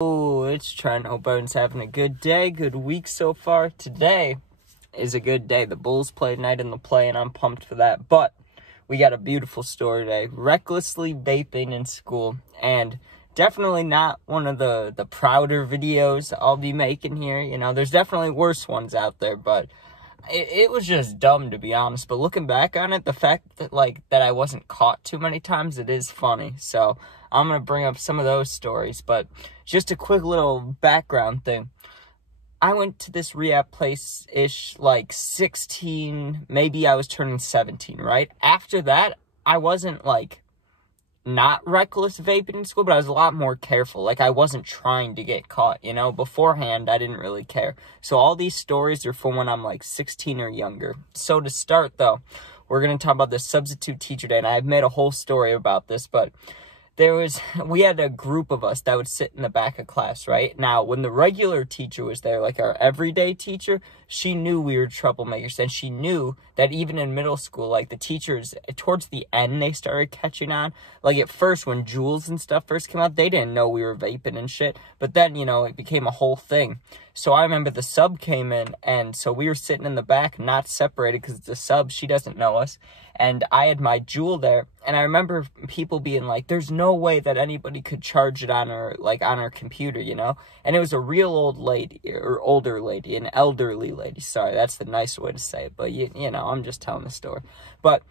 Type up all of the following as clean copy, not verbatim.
Oh, it's Trent. Hope everyone's having a good day, good week so far. Today is a good day. The Bulls play tonight in the play, and I'm pumped for that. But we got a beautiful story today. Recklessly vaping in school, and definitely not one of the prouder videos I'll be making here. You know, there's definitely worse ones out there, but it was just dumb, to be honest. But looking back on it, the fact that that I wasn't caught too many times, it is funny. So I'm gonna bring up some of those stories. But just a quick little background thing. I went to this rehab place-ish, 16, maybe I was turning 17, right? After that, I wasn't, not reckless vaping in school, but I was a lot more careful. I wasn't trying to get caught, you know? Beforehand, I didn't really care. So all these stories are from when I'm, 16 or younger. So to start, though, we're going to talk about the substitute teacher day, and I've made a whole story about this, but we had a group of us that would sit in the back of class, right? Now, when the regular teacher was there, our everyday teacher, she knew we were troublemakers, and she knew that even in middle school, the teachers, towards the end, they started catching on. At first, when Juuls and stuff first came out, they didn't know we were vaping and shit, but then, it became a whole thing. So I remember the sub came in, and so we were sitting in the back, not separated, because it's a sub, she doesn't know us, and I had my Juul there, and I remember people being there's no way that anybody could charge it on her, on her computer, you know? And it was a real old lady, or older lady, an elderly lady, sorry, that's the nice way to say it, but, you know, I'm just telling the story. But,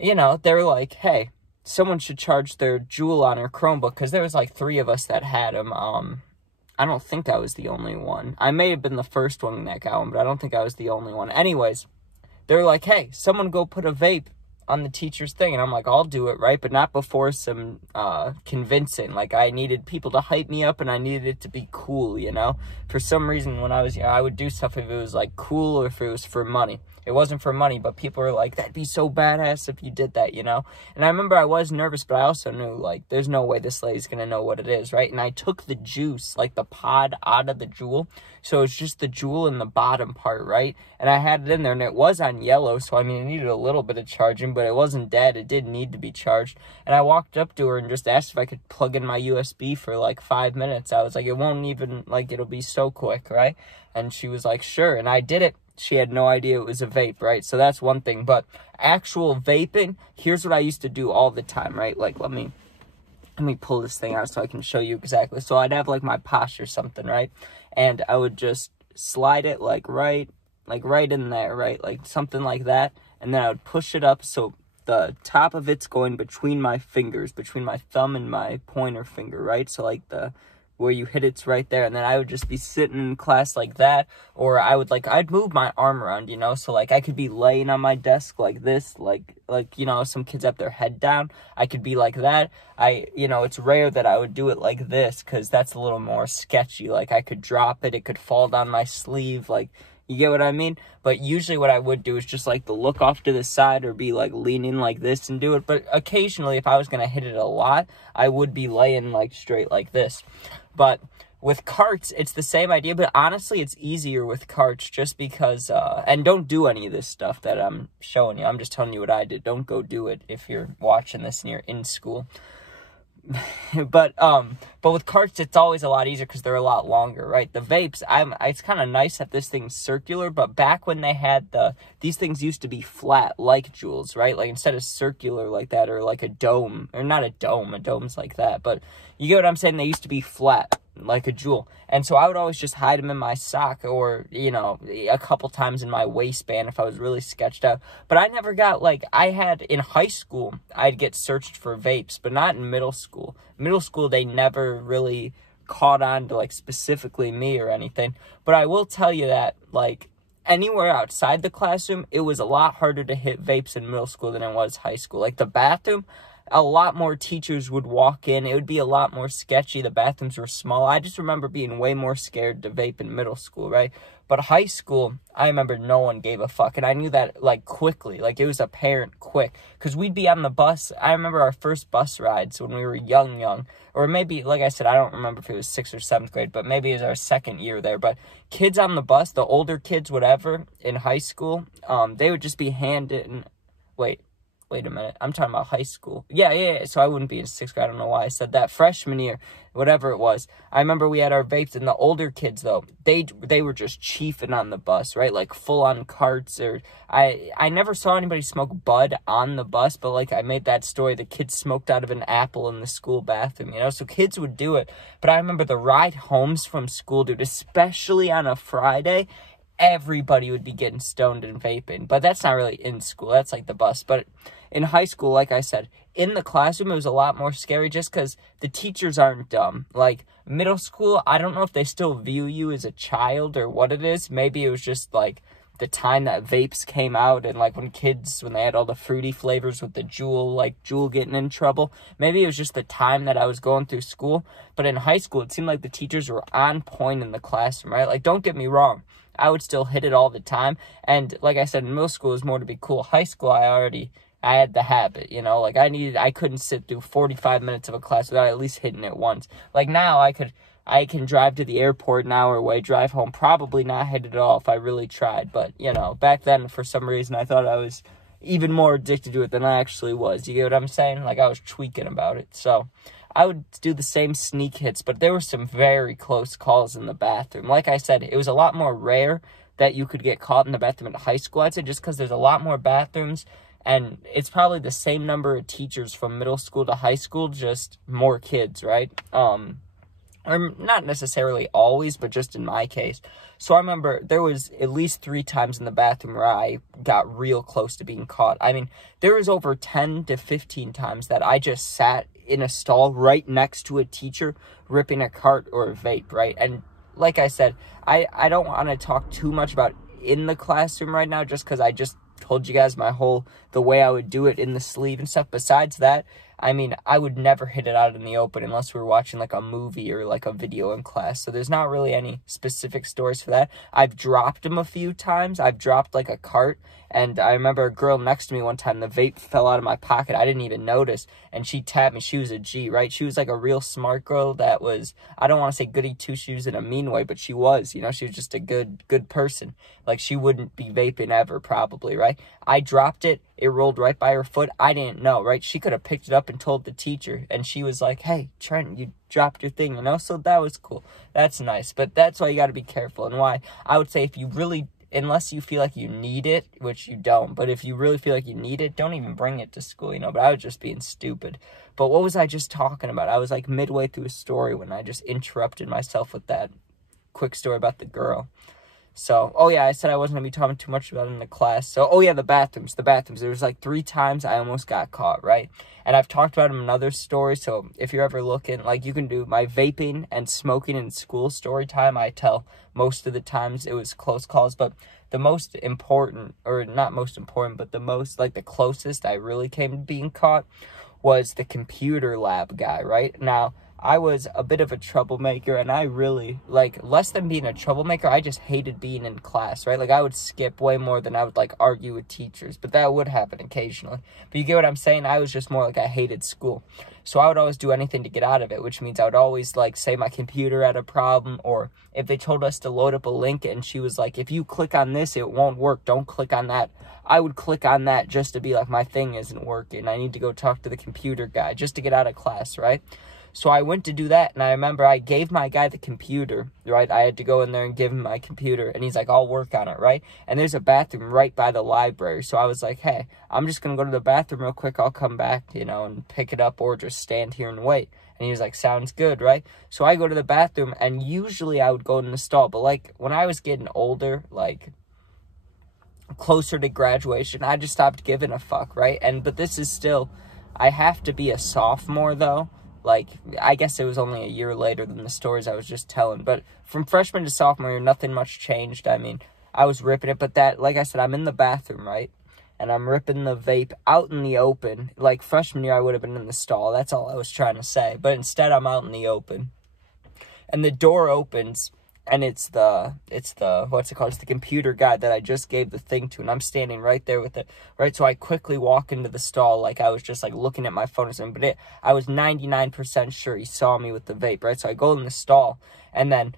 you know, they were hey, someone should charge their Juul on her Chromebook, because there was, 3 of us that had them. I don't think I was the only one. I may have been the first one that got one, but I don't think I was the only one. Anyways, they're hey, someone go put a vape on the teacher's thing. And I'm I'll do it, right? But not before some convincing. I needed people to hype me up, and I needed it to be cool, you know? For some reason, when I was young, I would do stuff if it was, cool or if it was for money. It wasn't for money, but people were that'd be so badass if you did that, you know? And I remember I was nervous, but I also knew, there's no way this lady's gonna know what it is, right? And I took the juice, the pod out of the Juul, so it's just the Juul in the bottom part, right? And I had it in there, and it was on yellow, so, I mean, it needed a little bit of charging, but it wasn't dead. It didn't need to be charged. And I walked up to her and just asked if I could plug in my USB for, 5 minutes. I was it won't even, it'll be so quick, right? And she was sure, and I did it. She had no idea it was a vape, right? So that's one thing. But actual vaping, here's what I used to do all the time, right? Let me pull this thing out so I can show you exactly. So I'd have my Posh or something, right? And I would just slide it right in there, right? Something like that. And then I would push it up so the top of it's going between my fingers, between my thumb and my pointer finger, right? So where you hit it's right there, and then I would just be sitting in class like that, or I would I'd move my arm around, you know, so I could be laying on my desk like this, you know, some kids have their head down. I could be like that. You know, it's rare that I would do it like this, because that's a little more sketchy. I could drop it, it could fall down my sleeve, you get what I mean? But usually what I would do is just to look off to the side, or be leaning like this and do it. But occasionally, if I was going to hit it a lot, I would be laying straight like this. But with carts, it's the same idea, but honestly, it's easier with carts just because, and don't do any of this stuff that I'm showing you. I'm just telling you what I did. Don't go do it if you're watching this and you're in school. But with carts, it's always a lot easier because they're a lot longer, right? The vapes, it's kind of nice that this thing's circular, but back when they had these things used to be flat, like Juuls, right? Instead of circular like that, or a dome, or not a dome's like that, but you get what I'm saying? They used to be flat, like a Juul. And so I would always just hide them in my sock, or, you know, a couple times in my waistband if I was really sketched out. But I never got, I had, in high school, I'd get searched for vapes, but not in middle school. Middle school, they never really caught on to, specifically me or anything. But I will tell you that, anywhere outside the classroom, it was a lot harder to hit vapes in middle school than it was high school. The bathroom, a lot more teachers would walk in. It would be a lot more sketchy. The bathrooms were small. I just remember being way more scared to vape in middle school, right? But high school, I remember no one gave a fuck. And I knew that, quickly. It was apparent quick. Because we'd be on the bus. I remember our first bus rides when we were young. Or maybe, like I said, I don't remember if it was 6th or 7th grade. But maybe it was our second year there. But kids on the bus, the older kids, whatever, in high school, they would just be handed... Wait. Wait a minute. I'm talking about high school. Yeah. So I wouldn't be in 6th grade. I don't know why I said that. Freshman year, whatever it was. I remember we had our vapes, and the older kids, though, they were just chiefing on the bus, right? Like, full-on carts. Or I never saw anybody smoke bud on the bus, but, like, I made that story. The kids smoked out of an apple in the school bathroom, you know? So kids would do it. But I remember the ride homes from school, dude, especially on a Friday, everybody would be getting stoned and vaping. But that's not really in school. That's like the bus. But in high school, like I said, in the classroom, it was a lot more scary just because the teachers aren't dumb. Like, middle school, I don't know if they still view you as a child or what it is. Maybe it was just, like, the time that vapes came out and, like, when they had all the fruity flavors with the Juul getting in trouble. Maybe it was just the time that I was going through school. But in high school, it seemed like the teachers were on point in the classroom, right? Like, don't get me wrong. I would still hit it all the time. And like I said, in middle school, it was more to be cool. High school, I had the habit, you know, like I couldn't sit through 45 minutes of a class without at least hitting it once. Like now I can drive to the airport an hour away, drive home, probably not hit it at all if I really tried. But, you know, back then, for some reason, I thought I was even more addicted to it than I actually was. You get what I'm saying? Like, I was tweaking about it. So I would do the same sneak hits, but there were some very close calls in the bathroom. Like I said, it was a lot more rare that you could get caught in the bathroom in high school, I'd say, just because there's a lot more bathrooms. And it's probably the same number of teachers from middle school to high school, just more kids, right? Or not necessarily always, but just in my case. So I remember there was at least 3 times in the bathroom where I got real close to being caught. I mean, there was over 10 to 15 times that I just sat in a stall right next to a teacher ripping a cart or a vape, right? And like I said, I don't want to talk too much about in the classroom right now just because I just told you guys the way I would do it in the sleeve and stuff. Besides that, I mean, I would never hit it out in the open unless we were watching like a movie or like a video in class. So there's not really any specific stories for that. I've dropped them a few times. I've dropped like a cart, and I remember a girl next to me one time, the vape fell out of my pocket. I didn't even notice, and she tapped me. She was a G, right? She was like a real smart girl that was, I don't want to say goody two-shoes in a mean way, but she was, you know, she was just a good person. Like, she wouldn't be vaping ever, probably, right? I dropped it. It rolled right by her foot. I didn't know, right? She could have picked it up and told the teacher, and she was like, hey, Trent, you dropped your thing, you know? So that was cool. That's nice. But that's why you got to be careful, and why I would say if you really, unless you feel like you need it, which you don't, but if you really feel like you need it, don't even bring it to school, you know? But I was just being stupid. But what was I just talking about? I was like midway through a story when I just interrupted myself with that quick story about the girl. So, oh yeah, I said I wasn't going to be talking too much about it in the class. So, oh yeah, the bathrooms. There was like 3 times I almost got caught, right? And I've talked about them in another story, so if you're ever looking, like, you can do my vaping and smoking in school story time. I tell most of the times it was close calls, but the most important, or not most important, but the most, like, the closest I really came to being caught was the computer lab guy, right? Now, I was a bit of a troublemaker, and I really, like, less than being a troublemaker, I just hated being in class, right? Like, I would skip way more than I would, like, argue with teachers, but that would happen occasionally. But you get what I'm saying? I was just more like I hated school. So I would always do anything to get out of it, which means I would always, like, say my computer had a problem, or if they told us to load up a link and she was like, if you click on this, it won't work, don't click on that. I would click on that just to be like, my thing isn't working, I need to go talk to the computer guy just to get out of class, right? So I went to do that, and I remember I gave my guy the computer, right? I had to go in there and give him my computer, and he's like, I'll work on it, right? And there's a bathroom right by the library, so I was like, hey, I'm just going to go to the bathroom real quick, I'll come back, you know, and pick it up, or just stand here and wait. And he was like, sounds good, right? So I go to the bathroom, and usually I would go in the stall, but, like, when I was getting older, like, closer to graduation, I just stopped giving a fuck, right? But this is still, I have to be a sophomore, though. Like, I guess it was only a year later than the stories I was just telling. But from freshman to sophomore year, nothing much changed. I mean, I was ripping it. But that, like I said, I'm in the bathroom, right? And I'm ripping the vape out in the open. Like, freshman year, I would have been in the stall. That's all I was trying to say. But instead, I'm out in the open. And the door opens, and it's the, what's it called? It's the computer guy that I just gave the thing to, and I'm standing right there with it, right? So I quickly walk into the stall, like I was just, like, looking at my phone or something, but I was 99% sure he saw me with the vape, right? So I go in the stall, and then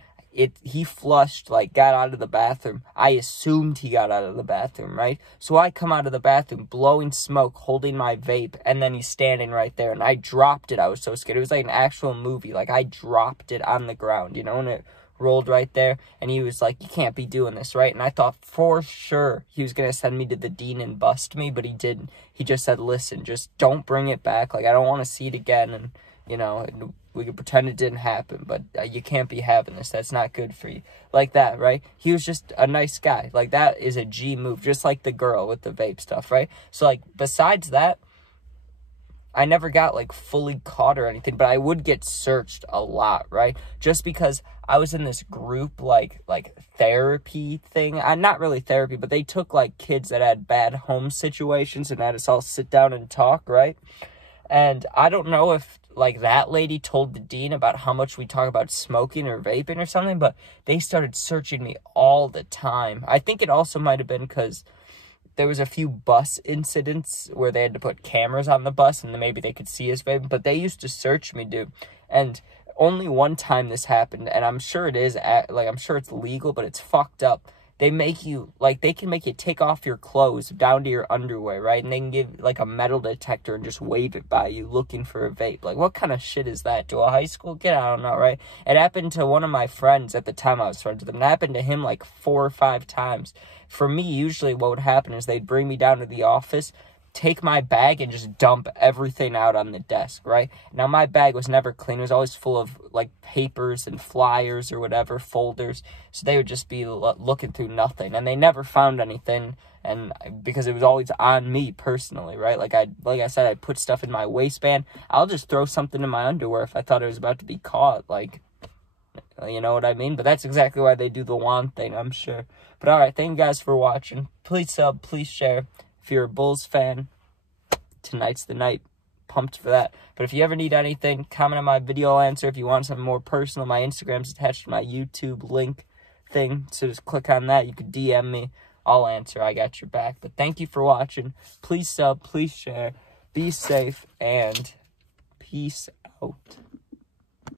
he flushed, like, got out of the bathroom. I assumed he got out of the bathroom, right? So I come out of the bathroom, blowing smoke, holding my vape, and then he's standing right there, and I dropped it. I was so scared. It was like an actual movie. Like, I dropped it on the ground, you know, and it rolled right there, and he was like, you can't be doing this, right? And I thought for sure he was going to send me to the dean and bust me, but he didn't. He just said, listen, just don't bring it back. Like, I don't want to see it again, and, you know, we could pretend it didn't happen, but you can't be having this. That's not good for you. Like that, right? He was just a nice guy. Like, that is a G move, just like the girl with the vape stuff, right? So, like, besides that, I never got, like, fully caught or anything, but I would get searched a lot, right? Just because I was in this group, like therapy thing. Not really therapy, but they took, like, kids that had bad home situations and had us all sit down and talk, right? And I don't know if, like, that lady told the dean about how much we talk about smoking or vaping or something, but they started searching me all the time. I think it also might have been because there was a few bus incidents where they had to put cameras on the bus and then maybe they could see us vaping, but they used to search me, dude. And only one time this happened, and I'm sure it is, I'm sure it's legal, but it's fucked up. They make you, like, they can make you take off your clothes down to your underwear, right? And they can give, like, a metal detector and just wave it by you looking for a vape. Like, what kind of shit is that? To a high school kid? I don't know, right? It happened to one of my friends at the time I was friends with him. It happened to him, like, 4 or 5 times. For me, usually what would happen is they'd bring me down to the office, take my bag, and just dump everything out on the desk, right? Now, my bag was never clean. It was always full of, like, papers and flyers or whatever, folders. So they would just be looking through nothing. And they never found anything, and because it was always on me personally, right? Like I said, I'd put stuff in my waistband. I'll just throw something in my underwear if I thought it was about to be caught, like, you know what I mean? But that's exactly why they do the wand thing, I'm sure. But alright, thank you guys for watching. Please sub, please share. If you're a Bulls fan, tonight's the night. Pumped for that. But if you ever need anything, comment on my video, I'll answer. If you want something more personal, my Instagram's attached to my YouTube link thing. So just click on that. You can DM me. I'll answer. I got your back. But thank you for watching. Please sub, please share. Be safe, and peace out.